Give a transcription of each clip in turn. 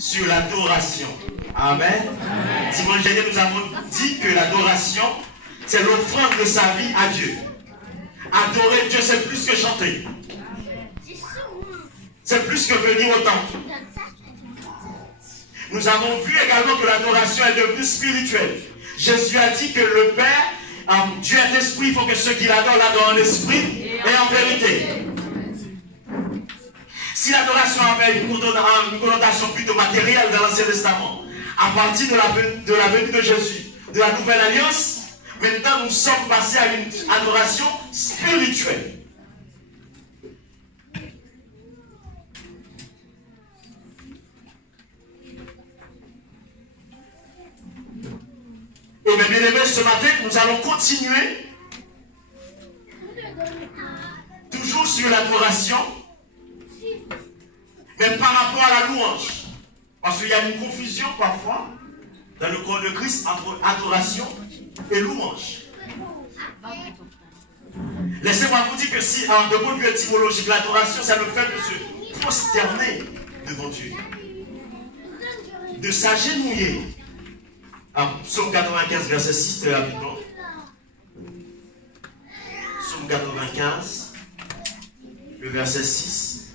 sur l'adoration. Amen. Dimanche dernier, nous avons dit que l'adoration, c'est l'offrande de sa vie à Dieu. Adorer Dieu, c'est plus que chanter. C'est plus que venir au temple. Nous avons vu également que l'adoration est devenue spirituelle. Jésus a dit que le Père, Dieu est esprit, il faut que ceux qui l'adorent l'adorent en esprit et en vérité. Si l'adoration avait une connotation plutôt matérielle dans l'Ancien Testament, à partir de la venue de Jésus, de la nouvelle alliance, maintenant nous sommes passés à une adoration spirituelle. Et bien, bien aimés, ce matin, nous allons continuer toujours sur l'adoration, mais par rapport à la louange. Parce qu'il y a une confusion parfois dans le corps de Christ entre adoration et louange. Laissez-moi vous dire que si, de point de vue étymologique, l'adoration, c'est le fait de se prosterner devant Dieu, de s'agenouiller. Psaume 95, verset 6, très rapidement. Psaume 95, le verset 6.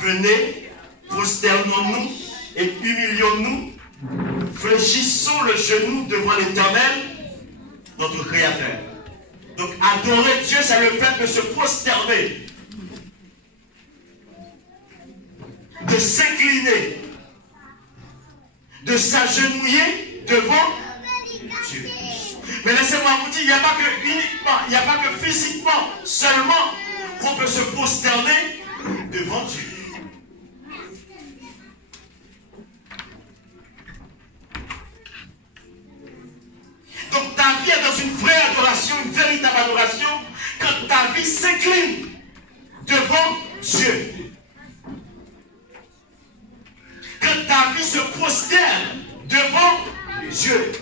Venez, prosternons-nous et humilions-nous, fléchissons le genou devant l'Éternel, notre Créateur. Donc adorer Dieu, c'est le fait de se prosterner, de s'incliner, de s'agenouiller devant Dieu. Mais laissez-moi vous dire, il n'y a pas que physiquement seulement qu'on peut se prosterner devant Dieu. Donc ta vie est dans une vraie adoration, une véritable adoration, quand ta vie s'incline devant Dieu. Quand ta vie se prosterne devant Dieu.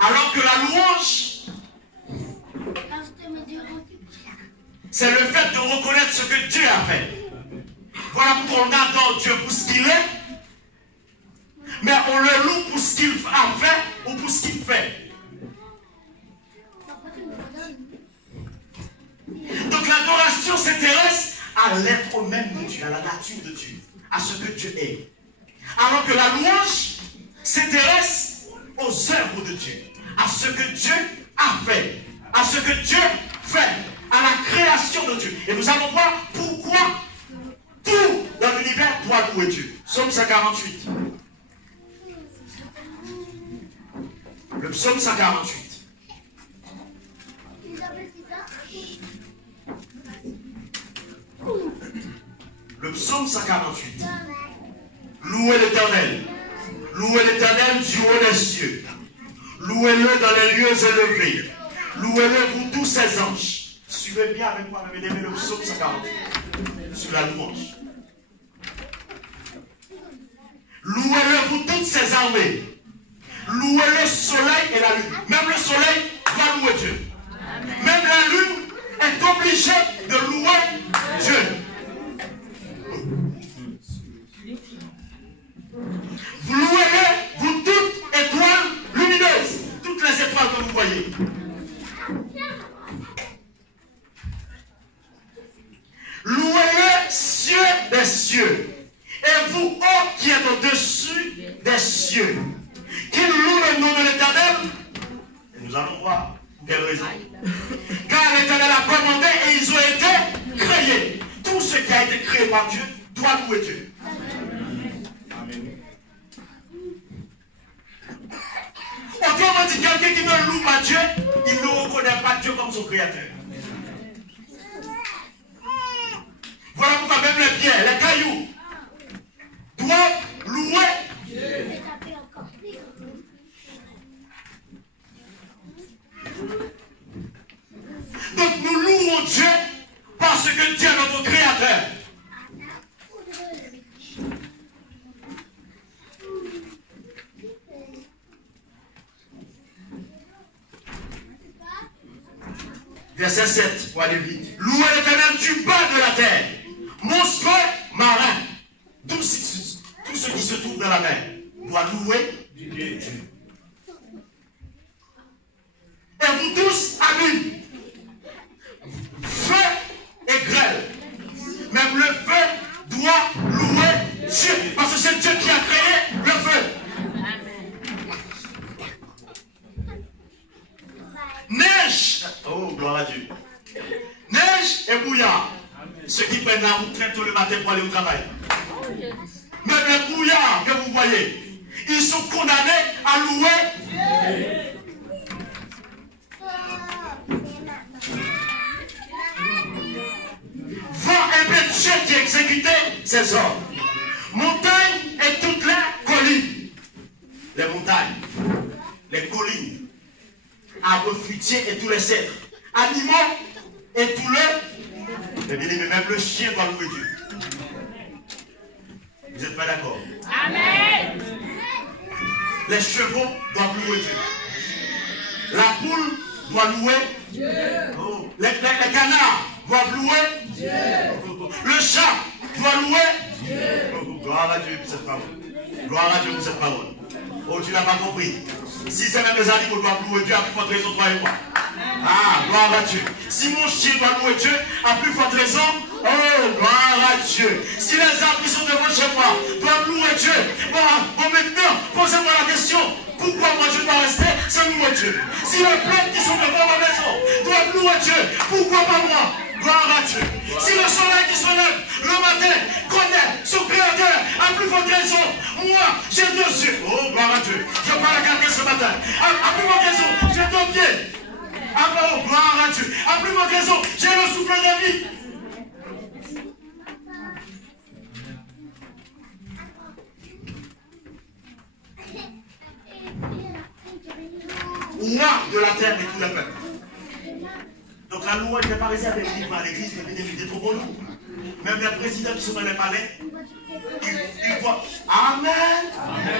Alors que la louange, c'est le fait de reconnaître ce que Dieu a fait. Voilà pourquoi on adore Dieu pour ce qu'il est, mais on le loue pour ce qu'il a fait ou pour ce qu'il fait. Donc l'adoration s'intéresse à l'être même de Dieu, à la nature de Dieu, à ce que Dieu est. Alors que la louange s'intéresse aux œuvres de Dieu, à ce que Dieu a fait, à ce que Dieu fait, à la création de Dieu. Et nous allons voir pourquoi tout dans l'univers doit louer Dieu. Psaume 148. Le psaume 148. Le psaume 148. Louez l'Éternel. Louez l'Éternel du haut des cieux. Louez-le dans les lieux élevés. Louez-le vous tous ses anges. Suivez bien avec moi, mes amis, le psaume 148 sur la louange. Louez-le vous toutes ses armées. Louez le soleil et la lune. Même le soleil va louer Dieu. Même la lune est obligée de louer Dieu. Vous louez-le, vous toutes étoiles lumineuses, toutes les étoiles que vous voyez. Louez-le, cieux des cieux, et vous, ô qui êtes au-dessus des cieux, qui loue le nom de l'Éternel. Et nous allons voir pour quelle raison. Car l'Éternel a commandé et ils ont été créés. Tout ce qui a été créé par Dieu doit louer Dieu. Autrement dit, quelqu'un qui ne loue pas Dieu, il ne reconnaît pas Dieu comme son créateur. Voilà pourquoi même les pierres, les cailloux doivent louer Dieu. Donc nous louons Dieu parce que Dieu est notre créateur. Verset 7, pour aller vite. Louez l'Éternel du bas de la terre, monstres marins. Tout ce qui se trouve dans la mer doit louer Dieu. Et vous tous, amis, feu et grêle. Même le feu doit louer Dieu. Parce que c'est Dieu qui a créé le feu. Neige. Oh, gloire à Dieu. Neige et brouillard. Ceux qui prennent la route très tôt le matin pour aller au travail. Même les brouillards que vous voyez, ils sont condamnés à louer Dieu. Vent impétueux qui exécutait ses ordres. Montagne et toutes les collines. Les montagnes, les collines, arbres fruitiers et tous les cèdres. Animaux et tout le. Mais même le chien doit louer Dieu. Vous n'êtes pas d'accord? Amen. Les chevaux doivent louer Dieu. La poule doit louer Dieu. Oh. Les canards doivent louer Dieu. Le chat doit louer Dieu. Oh, gloire à Dieu pour cette parole. Gloire à Dieu pour cette parole. Oh, tu n'as pas compris. Si c'est même les animaux doivent louer Dieu, à plus forte raison, toi et moi. Ah, gloire à Dieu. Si mon chien doit louer Dieu, à plus forte raison, oh, gloire à Dieu. Si les arbres qui sont devant chez moi doivent louer Dieu, bon maintenant, posez-moi la question. Pourquoi moi je dois rester sans louer Dieu? Si les plantes qui sont devant ma maison doivent louer Dieu, pourquoi pas moi? Gloire à Dieu. Si le soleil qui se lève le matin connaît son créateur, à plus forte raison, moi j'ai deux yeux. Oh, gloire à Dieu. Je parle à quelqu'un ce matin. À plus forte raison, j'ai deux pieds. Oh, gloire à Dieu. À plus forte raison, j'ai le souffle de vie. Roi de la terre et tout le peuple. Donc la loi n'est pas réservée à l'église, il est trop bon. Même les présidents qui sont dans les palais, ils voient. Amen.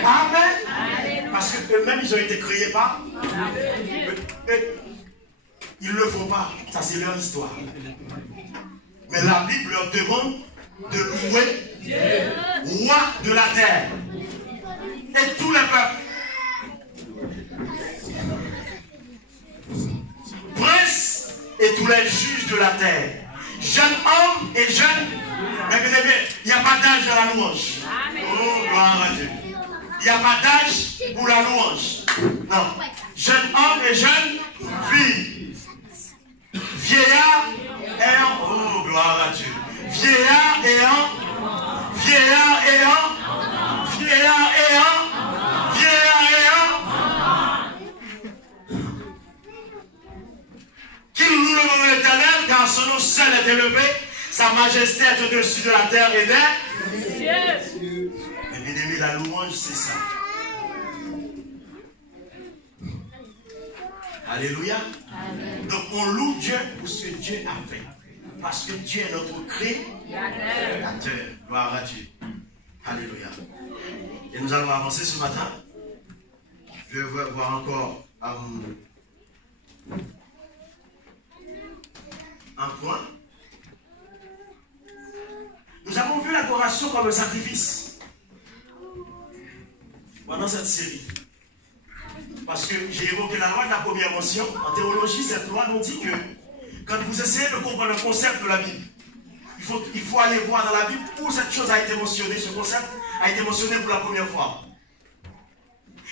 Amen. Parce qu'eux-mêmes, ils ont été créés par. Ils ne le font pas. Ça, c'est leur histoire. Mais la Bible leur demande de louer Dieu, roi de la terre et tout le peuple. Prince et tous les juges de la terre, jeunes hommes et jeunes. Mais bien, il n'y a pas d'âge dans la louange. Oh, gloire à Dieu. Il n'y a pas d'âge pour la louange. Non. Jeunes hommes et jeunes filles. Vieillard ayant. Oh, gloire à Dieu. Vieillard ayant. Vieillard ayant. Vieillard ayant. Vieillard ayant. Qu'il loue le nom de l'Éternel, car son nom seul est élevé, sa majesté est au-dessus de la terre et des cieux. Mais bien aimé, la louange, c'est ça. Alléluia. Amen. Donc on loue Dieu pour ce que Dieu a fait. Parce que Dieu est notre créateur. Gloire à Dieu. Alléluia. Et nous allons avancer ce matin. Je vais voir encore un point. Nous avons vu l'adoration comme un sacrifice pendant cette série. Parce que j'ai évoqué la loi de la première mention. En théologie, cette loi nous dit que quand vous essayez de comprendre le concept de la Bible, il faut aller voir dans la Bible où cette chose a été mentionnée, ce concept a été mentionné pour la première fois.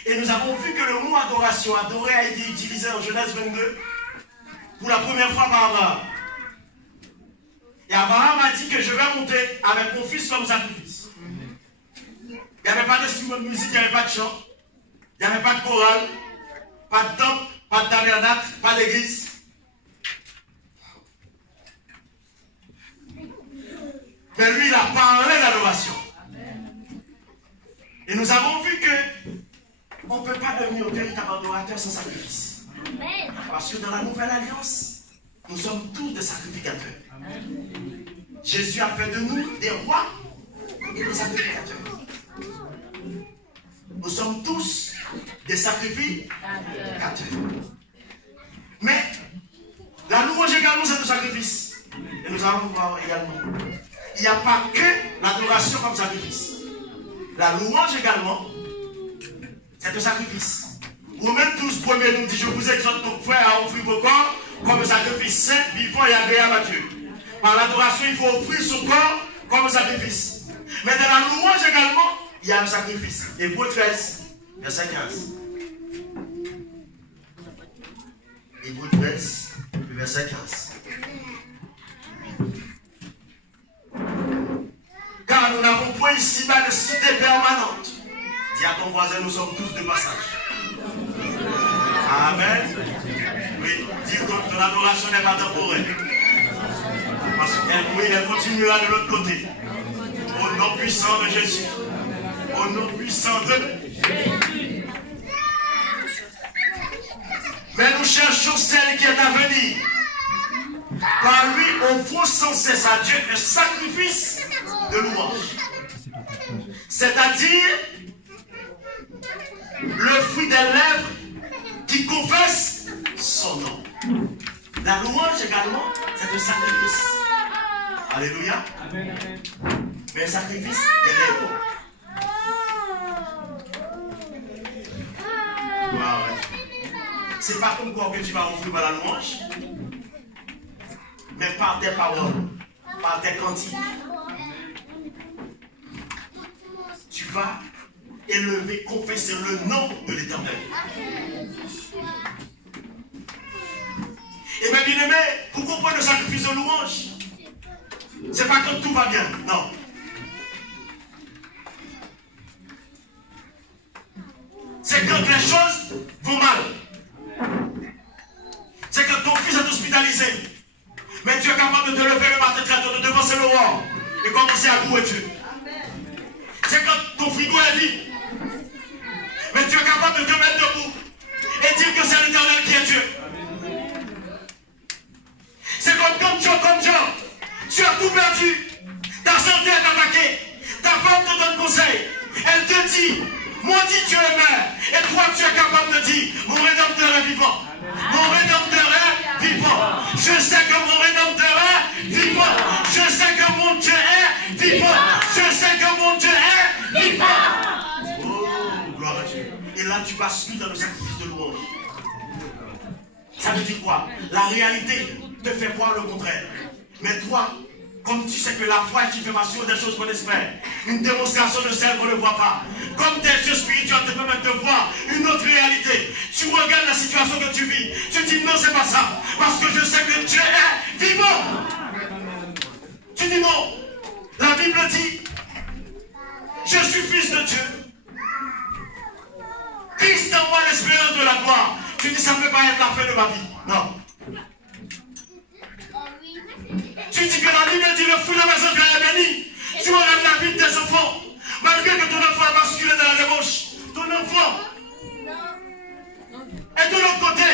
Et nous avons vu que le mot adoration, adorer, a été utilisé en Genèse 22 pour la première fois par Abraham. Et Abraham a dit que je vais monter avec mon fils comme sacrifice. Il n'y avait pas d'instrument de musique, il n'y avait pas de chant, il n'y avait pas de chorale, pas de temple, pas de tabernacle, pas d'église. Mais lui, il a parlé d'adoration. Et nous avons vu que on ne peut pas devenir un véritable adorateur sans sacrifice. Parce que dans la nouvelle alliance, nous sommes tous des sacrificateurs. Jésus a fait de nous des rois et des sacrificateurs. Nous sommes tous des sacrificateurs. Mais La louange également, c'est un sacrifice. Et nous allons voir également. Il n'y a pas que l'adoration comme sacrifice. La louange également, c'est un sacrifice. Romains 12, premier nous dit, je vous exhorte donc, frères, à offrir vos corps comme un sacrifice saint, vivant et agréable à Dieu. Par l'adoration, il faut offrir son corps comme un sacrifice. Mais dans la louange également, il y a un sacrifice. Hébreux 13, verset 15. Hébreux 13, verset 15. Car nous n'avons point ici-bas de cité permanente. Dis à ton voisin, nous sommes tous de passage. Amen. Oui, dis que ton adoration n'est pas temporaire. Parce qu'elle continuera de l'autre côté. Au nom puissant de Jésus. Au nom puissant de Jésus. Mais nous cherchons celle qui est à venir. Par lui, offrons sans cesse à Dieu un sacrifice de louange. C'est-à-dire le fruit des lèvres qui confesse son nom. La louange également, c'est un sacrifice. Alléluia. Mais un sacrifice des lèvres. C'est pas comme quoi que tu vas offrir par la louange, mais par tes paroles, par tes cantiques. Tu vas élever, confesser le nom de l'Éternel. Et bien, bien aimé, pour comprendre le sacrifice de louange, c'est pas quand tout va bien, non. C'est quand les choses vont mal. C'est quand ton fils est hospitalisé. Mais tu es capable de te lever le matin très tôt, de devancer le roi et commencer à louer Dieu. C'est quand ton frigo est vide. Mais tu es capable de te mettre debout et dire que c'est l'Éternel qui est Dieu. C'est comme Job. Tu as tout perdu. Ta santé est attaquée. Ta femme te donne conseil. Elle te dit, maudit Dieu est mère. Et toi tu es capable de dire, mon Rédempteur est vivant. Mon Rédempteur est vivant. Je sais que mon Rédempteur est vivant. Je sais que mon Dieu est vivant. Je sais que mon Dieu est vivant. Oh, gloire à Dieu. Et là, tu bascules dans le sacrifice de louange. Ça veut dire quoi? La réalité te fait voir le contraire. Mais toi, comme tu sais que la foi est une confirmation des choses qu'on espère, une démonstration de celles qu'on ne voit pas, comme tes yeux spirituels te permettent de voir une autre réalité, tu regardes la situation que tu vis, tu dis non, c'est pas ça, parce que je sais que Dieu est vivant. Tu dis non. La Bible dit, je suis fils de Dieu. Christ en moi l'espérance de la gloire. Tu dis, ça ne peut pas être la fin de ma vie. Non. Tu dis que la Bible dit le fruit de mes entrailles est béni. Tu auras la vie de tes enfants. Malgré que ton enfant a basculé dans la débauche. Ton enfant est de l'autre côté.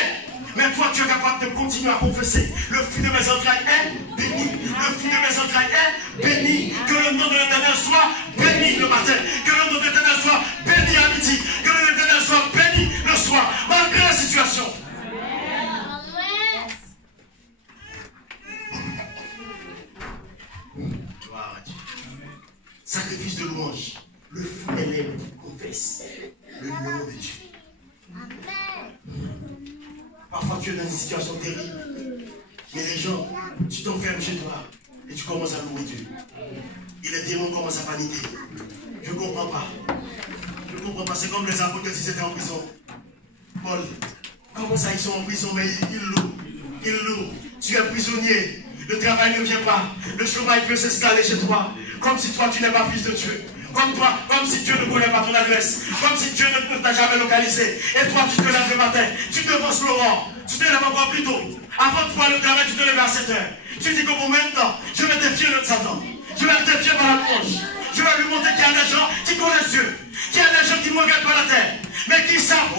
Mais toi, tu es capable de continuer à confesser. Le fruit de mes entrailles est béni. Le fruit de mes entrailles est béni. Que le nom de l'Éternel soit béni le matin. Que le nom de l'Éternel soit béni à midi. Que le nom de l'Éternel soit béni le soir. Malgré la situation. Gloire à Dieu. Sacrifice de louange. Le fruit des lèvres qui confesse le nom de Dieu. Parfois tu es dans une situation terrible. Mais les gens, tu t'enfermes chez toi et tu commences à louer Dieu. Et les démons commencent à paniquer. Je ne comprends pas. Je ne comprends pas. C'est comme les apôtres s'ils étaient en prison. Paul, comment ça ils sont en prison mais ils louent. Ils louent. Tu es prisonnier. Le travail ne vient pas. Le chômage veut s'installer chez toi. Comme si toi tu n'es pas fils de Dieu. Comme si Dieu ne connaît pas ton adresse. Comme si Dieu ne t'a jamais localisé. Et toi tu te lèves le matin. Tu devances Laurent. Tu te lèves encore plus tôt. Avant de pouvoir le travail, tu te lèves à 7 heures. Tu dis que pour maintenant, je vais défier le Satan. Je vais le défier par la louange. Je vais lui montrer qu'il y a des gens qui connaissent Dieu. Qu'il y a des gens qui ne regardent pas la terre. Mais qui savent,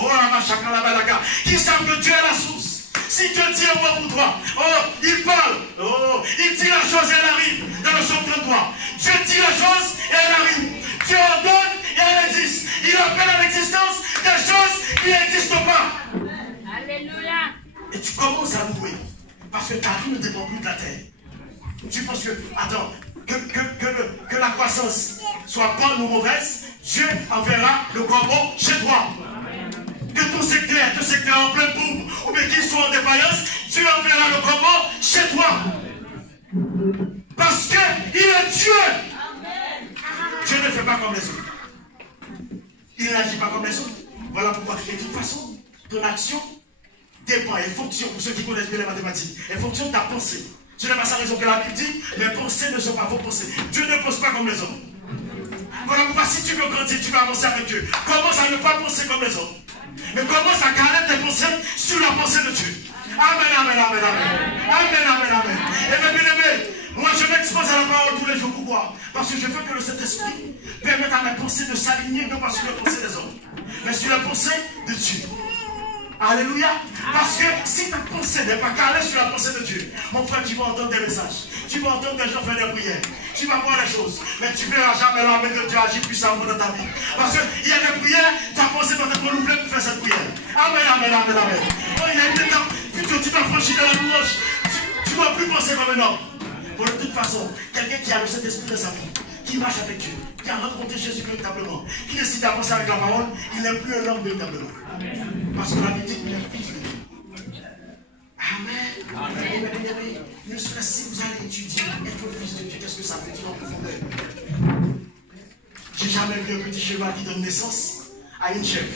qui savent que Dieu est la source. Si Dieu dit un mot pour toi, oh, il parle, oh, il dit la chose et elle arrive. Dans le psaume 33, Dieu dit la chose et elle arrive. Dieu ordonne et elle existe. Il appelle à l'existence des choses qui n'existent pas. Alléluia. Et tu commences à louer. Parce Parce que ta vie ne dépend plus de la terre. Tu penses que, attends, que la croissance soit bonne ou mauvaise, Dieu enverra le corbeau chez toi. Que ton secteur en plein boom, ou bien qu'il soit en défaillance, Dieu enverra le corbeau chez toi. Parce qu'il est Dieu. Dieu ne fait pas comme les autres. Il n'agit pas comme les autres. Voilà pourquoi. Et de toute façon, ton action dépend et fonctionne, pour ceux qui connaissent bien les mathématiques, et fonctionne de ta pensée. Ce n'est pas sa raison que la Bible dit, les pensées ne sont pas vos pensées. Dieu ne pense pas comme les autres. Voilà pourquoi si tu veux grandir, tu vas avancer avec Dieu. Commence à ne pas penser comme les autres. Mais commence à caler tes pensées sur la pensée de Dieu. Amen, amen, amen, amen. Amen, amen, amen. Et bien, bien aimé, moi je m'expose à la parole tous les jours. Pourquoi? Parce que je veux que le Saint-Esprit permette à mes pensées de s'aligner, non pas sur les pensées des hommes, mais sur les pensées de Dieu. Alléluia. Parce que si ta pensée n'est pas calée sur la pensée de Dieu, mon frère, tu vas entendre des messages. Tu vas entendre des gens faire des prières. Tu vas voir les choses. Mais tu ne verras jamais la main de Dieu agir puissamment dans ta vie. Parce qu'il y a des prières, ta pensée doit être renouvelée pour faire cette prière. Amen, amen, amen, amen. Oh, il y a une étape, plutôt tu vas franchir dans la louange. Tu ne dois plus penser comme un homme. Bon, de toute façon, quelqu'un qui a le Saint-Esprit de sa vie, qui marche avec Dieu, qui a rencontré Jésus véritablement, qui décide d'avancer avec la parole, il n'est plus un homme véritablement. Parce que la Bible dit qu'il est fils de Dieu. Amen. Amen. Ne serait-ce si vous allez étudier être fils de Dieu, qu'est-ce que ça veut dire en profondeur? J'ai jamais vu un petit cheval qui donne naissance à une chèvre.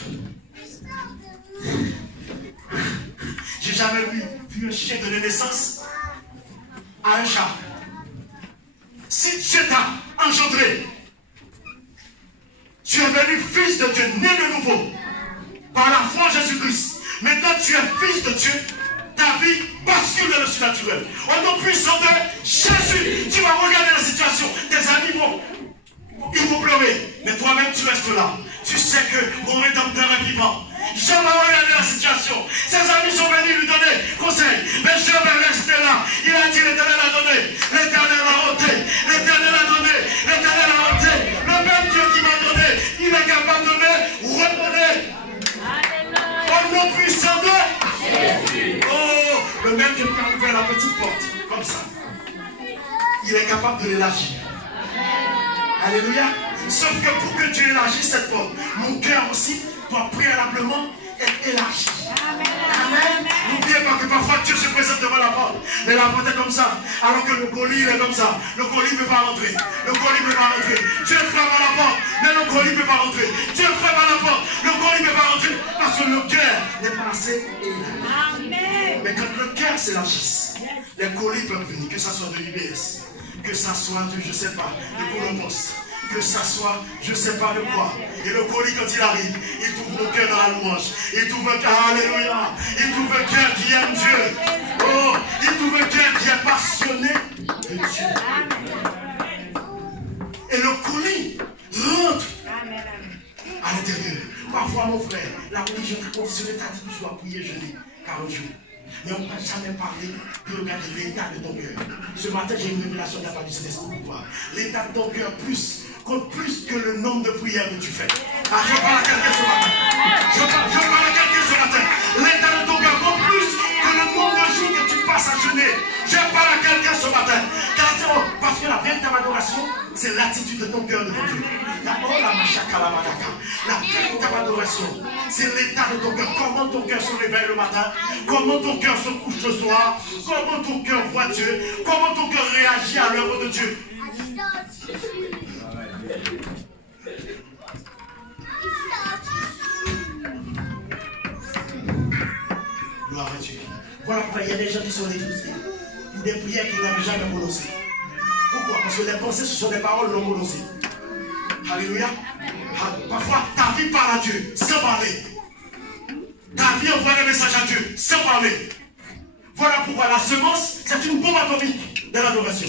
J'ai jamais vu un chien donner naissance à un chat. Si Dieu t'a engendré, tu es venu fils de Dieu, né de nouveau, par la foi en Jésus-Christ. Maintenant tu es fils de Dieu, ta vie bascule dans le surnaturel. Au nom puissant de Jésus, tu vas regarder la situation. Tes amis ils vont pleurer, mais toi-même tu restes là. Tu sais que mon rédempteur est vivant. Je vais regarder la situation. Ses amis sont venus lui donner conseil, mais je vais rester là. Il a dit l'Éternel a donné, l'Éternel a ôté, l'Éternel a donné, l'Éternel a ôté. Le même Dieu qui m'a donné, il est capable de me redonner. Au nom puissant de Jésus. Oh, le même Dieu qui a ouvert la petite porte, comme ça, il est capable de l'élargir. Alléluia. Sauf que pour que Dieu élargisse cette porte, mon cœur aussi doit préalablement être élargi. Amen. N'oubliez pas que parfois Dieu se présente devant la porte. Mais la porte est comme ça. Alors que le colis il est comme ça. Le colis ne peut pas rentrer. Le colis ne peut pas rentrer. Dieu frappe à la porte. Mais le colis ne peut pas rentrer. Dieu frappe à la porte. Le colis ne peut pas rentrer. Parce que le cœur n'est pas assez élargi. Mais quand le cœur s'élargisse, les colis peuvent venir. Que ça soit de l'IBS. Que ça soit de, je ne sais pas, de Colombos. Que ça soit, je ne sais pas de quoi. Et le colis, quand il arrive, il trouve le cœur dans la louange. Il trouve un cœur, alléluia. Il trouve un cœur qui aime Dieu. Oh, il trouve un cœur qui est passionné de Dieu. Et le colis rentre à l'intérieur. Parfois, mon frère, la religion traditionnelle t'a dit que tu dois prier jeûner 40 jours. Mais on ne t'a jamais parlé de regarder l'état de ton cœur. Ce matin, j'ai une révélation de la part du Saint-Esprit pour toi. L'état de ton cœur compte plus que le nombre de prières que tu fais. Ah, je parle à quelqu'un ce matin. Je parle à quelqu'un ce matin. L'état de ton cœur compte plus que le nombre de jours que tu passes à jeûner. Je parle à quelqu'un ce matin. Parce que la véritable adoration, c'est l'attitude de ton cœur devant Dieu. La véritable adoration, c'est l'état de ton cœur. Comment ton cœur se réveille le matin, comment ton cœur se couche le soir, comment ton cœur voit Dieu, comment ton cœur réagit à l'œuvre de Dieu. Gloire à Dieu. Voilà pourquoi il y a des gens qui sont détruits. Des prières qu'ils n'avaient jamais prononcées. Pourquoi? Parce que les pensées, ce sont des paroles non prononcées. Alléluia. Parfois, ta vie parle à Dieu sans parler. Ta vie envoie des messages à Dieu sans parler. Voilà pourquoi la semence, c'est une bombe atomique de l'adoration.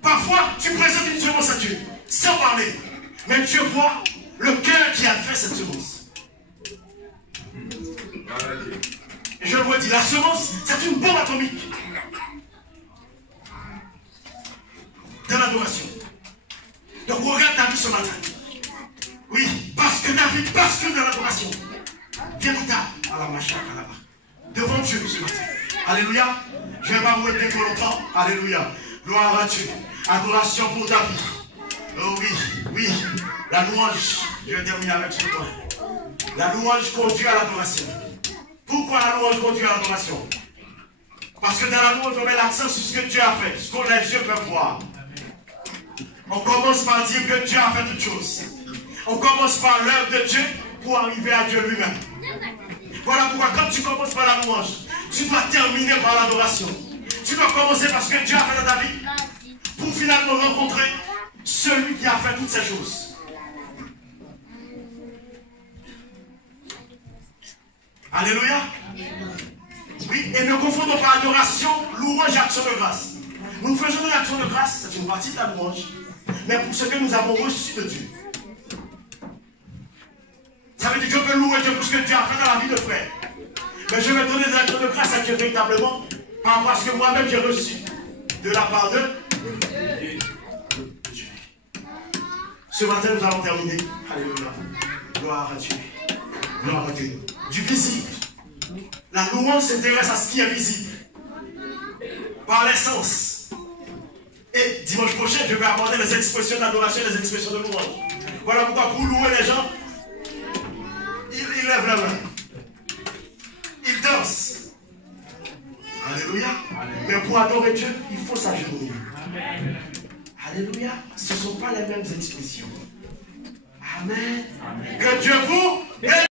Parfois, tu présentes une semence à Dieu sans parler. Mais Dieu voit le cœur qui a fait cette semence. Et je le redis, la semence, c'est une bombe atomique de l'adoration. Donc regarde ta vie ce matin. Oui, parce que ta vie bascule de l'adoration. Véritable à la machine à la bas. Devant Dieu ce matin. Alléluia. Je ne vais pas vous aider trop longtemps. Alléluia. Gloire à Dieu. Adoration pour David. Oh oui, oui. La louange. Je vais terminer avec ce point. La louange conduit à l'adoration. Pourquoi la louange conduit à l'adoration? Parce que dans la louange, on met l'accent sur ce que Dieu a fait, ce que les yeux peuvent voir. On commence par dire que Dieu a fait toutes choses. On commence par l'œuvre de Dieu pour arriver à Dieu lui-même. Voilà pourquoi quand tu commences par la louange, tu dois terminer par l'adoration. Tu dois commencer par ce que Dieu a fait dans ta vie pour finalement rencontrer celui qui a fait toutes ces choses. Alléluia. Oui, et ne confondons pas adoration, louange et action de grâce. Nous faisons une action de grâce, c'est une partie de la louange, mais pour ce que nous avons reçu de Dieu. Ça veut dire que je peux louer Dieu pour ce que Dieu a fait dans la vie de frère. Mais je vais donner des actions de grâce à Dieu véritablement par rapport à ce que moi-même j'ai reçu de la part de Dieu. Ce matin, nous allons terminer. Alléluia. Gloire à Dieu. Gloire à Dieu. Du visible. La louange s'intéresse à ce qui est visible. Par l'essence. Et dimanche prochain, je vais aborder les expressions d'adoration et les expressions de louange. Voilà pourquoi pour louer les gens, ils lèvent la main. Ils dansent. Alléluia. Mais pour adorer Dieu, il faut s'agenouiller. Alléluia. Ce ne sont pas les mêmes expressions. Amen. Que Dieu vous